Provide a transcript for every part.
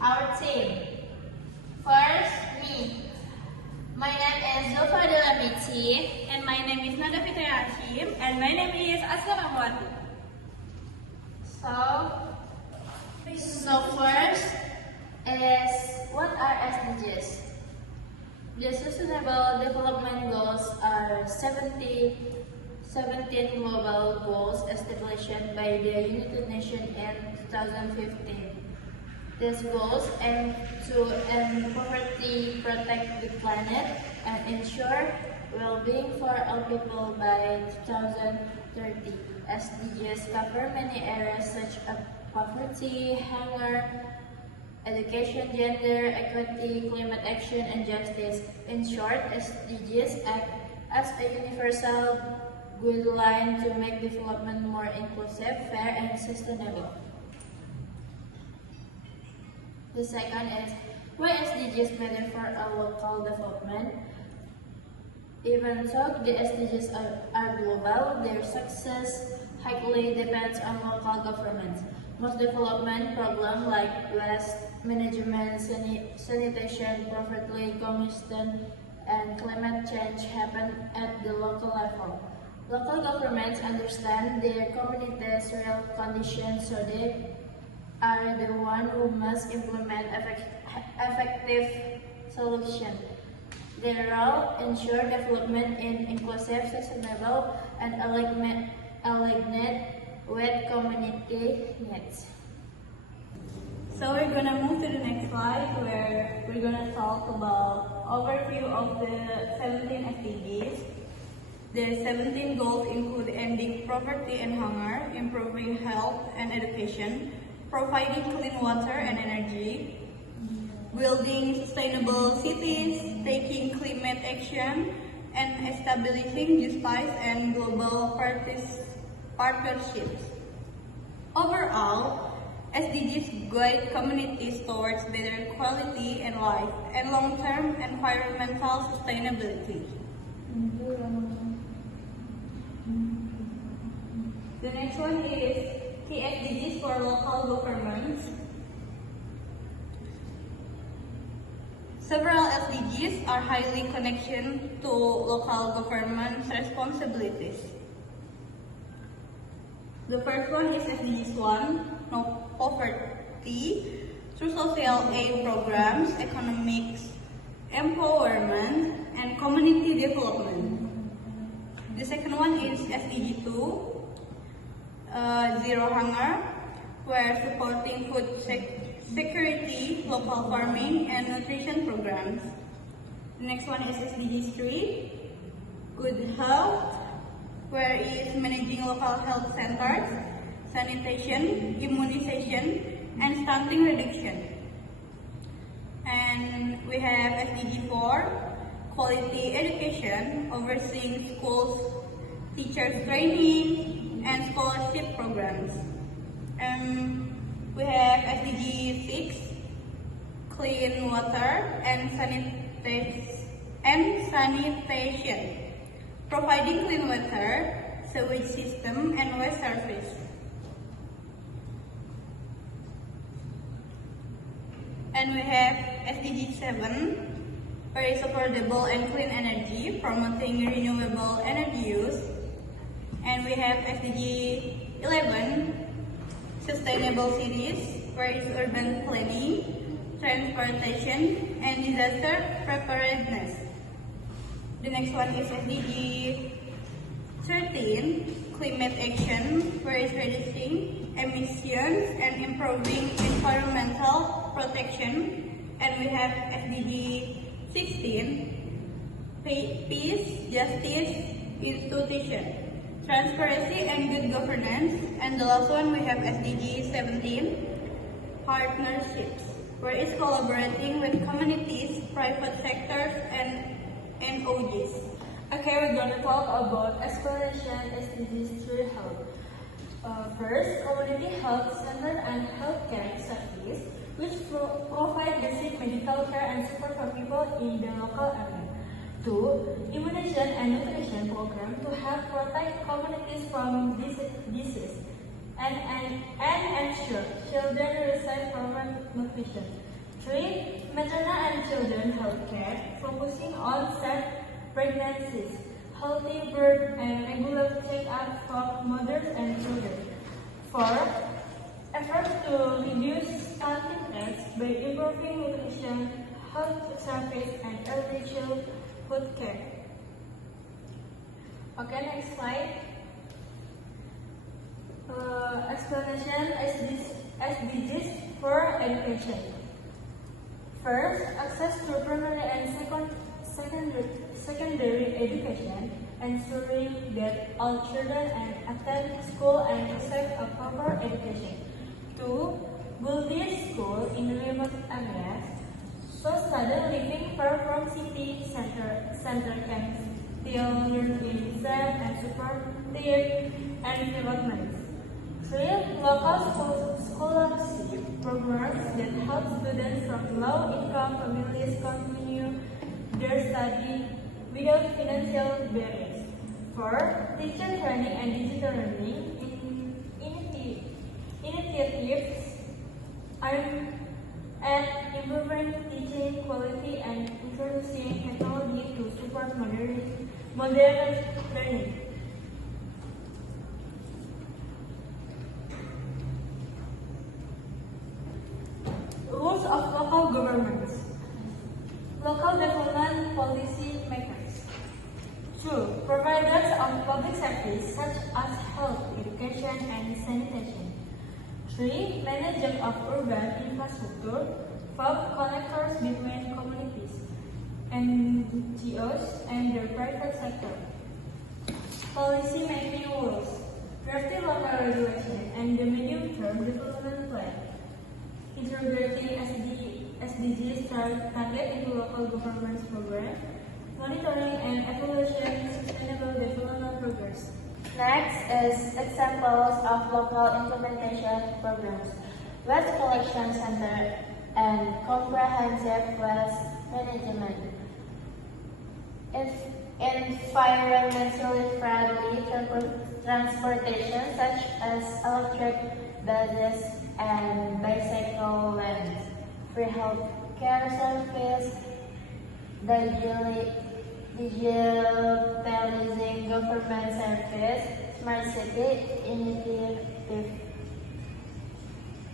our team. First, me. My name is Zulfa Delamiti. And my name is Nada Fitri Hashim. And my name is Aslam Ahwati. So first is, what are SDGs? The Sustainable Development Goals are 17 global goals established by the United Nations in 2015. These goals aim to end poverty, protect the planet, and ensure well-being for all people by 2030. SDGs cover many areas such as poverty, hunger, education, gender equity, climate action, and justice. In short, SDGs act as a universal guideline to make development more inclusive, fair, and sustainable. The second is, why SDGs matter for our local development? Even though the SDGs are global, their success highly depends on local governments. Most development problems like waste management, sanitation, poverty, commission, and climate change happen at the local level. Local governments understand their community's real conditions, so they are the ones who must implement effective solutions. Their role ensure development in inclusive, sustainable, and aligned with community needs. So we're gonna move to the next slide where we're gonna talk about overview of the 17 SDGs. The 17 goals include ending poverty and hunger, improving health and education, providing clean water and energy, building sustainable cities, taking climate action, and establishing justice and global partnerships. Overall, SDGs guide communities towards better quality and life and long-term environmental sustainability. The next one is key SDGs for local governments. Several SDGs are highly connected to local government's responsibilities. The first one is SDGs 1, no poverty, through social aid programs, economic empowerment, and community development. The second one is SDG 2, zero hunger, where supporting food security, local farming, and nutrition programs. The next one is SDG 3, good health, where it is managing local health centers, sanitation, immunization, and stunting reduction. And we have SDG 4, quality education, overseeing schools, teachers training, and scholarship programs. We have SDG 6, clean water and sanitation, providing clean water, sewage system, and waste service. And we have SDG 7, where is affordable and clean energy, promoting renewable energy use. And we have SDG 11, sustainable cities, where is urban planning, transportation, and disaster preparedness. The next one is SDG 13, climate action, where is reducing emissions and improving environmental protection. And we have SDG 16, peace, justice, institution, transparency, and good governance. And the last one, we have SDG 17, partnerships, where it's collaborating with communities, private sectors, and NGOs. Okay, we're going to talk about exploration SDGs through health. First, community health center and healthcare services, which provide basic medical care and support for people in the local area. 2. Immunization and nutrition program to help protect communities from disease and ensure children receive nutrition. 3. Maternal and children health care, focusing on safe pregnancies, healthy birth, and regular check-up for mothers and children. 4. Efforts to reduce stunting rates by improving nutrition, health service, and early childhood care. Okay, next slide. Explanation SDGs for education. First, access to primary and secondary education, ensuring that all children attend school and receive a proper education. 2. Building school in remote areas, so student living far from city center can still learn in safe and supportive environments. 3. Local scholarship programs that help students from low-income families continue their study without financial barriers. 4. Teacher training and digital learning initiatives aimed at improving teaching quality and introducing technology to support modern learning. Rules of local governments. Local development policy makers. 2. Providers of public service such as health, education, and sanitation. 3. Managers of urban infrastructure, 4. Connectors between communities, NGOs, and the private sector. Policy making rules, drafting local regulation, and the medium-term development plan. Integrating SDGs target into local government programs, monitoring and evaluation sustainable development progress. Next is examples of local implementation programs, waste collection center, and comprehensive waste management. Environmentally friendly transportation such as electric buses and bicycle lanes, free health care service, digitalizing government service, smart city initiative,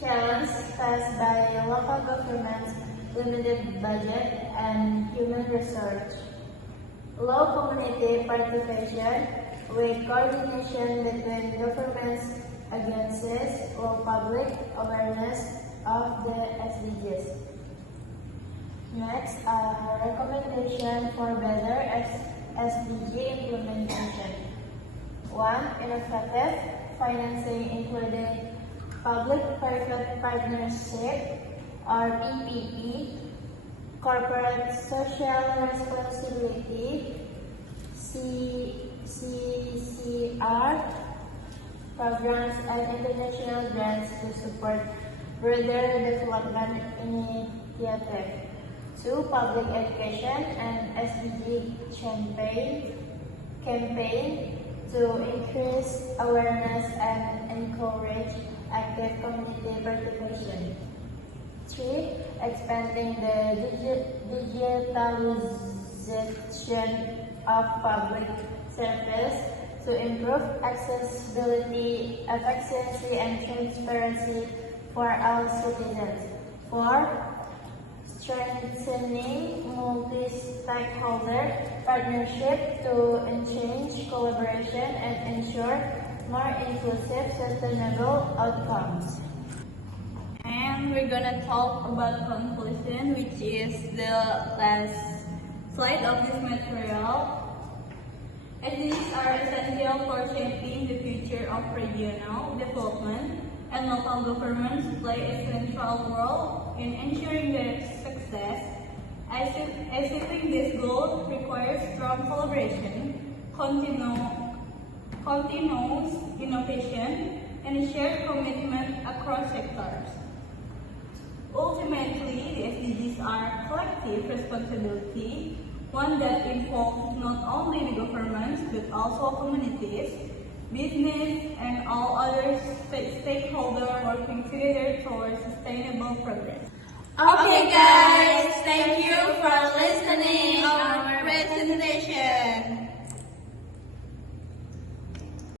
challenge faced by local governments, limited budget, and human resource. Low community participation with coordination between governments, agencies, low public awareness of the SDGs. Next, a recommendation for better SDG implementation. 1. Innovative financing including public-private partnership or PPP, corporate social responsibility, CCR, programs and international grants to support broader development initiatives. 2. Public education and SDG campaign to increase awareness and encourage active community participation. 3. Expanding the digitalization of public service to improve accessibility, efficiency, and transparency for all citizens. 4. Strengthening multi-stakeholder partnership to enhance collaboration and ensure more inclusive, sustainable outcomes. And we're gonna talk about conclusion, which is the last slide of this material. SDGs are essential for shaping the future of regional development, and local governments play a central role in ensuring their success. Achieving this goal requires strong collaboration, continuous innovation, and shared commitment across sectors. Ultimately, the SDGs are collective responsibility, one that involves not only the governments but also communities, business, and all other stakeholders working together towards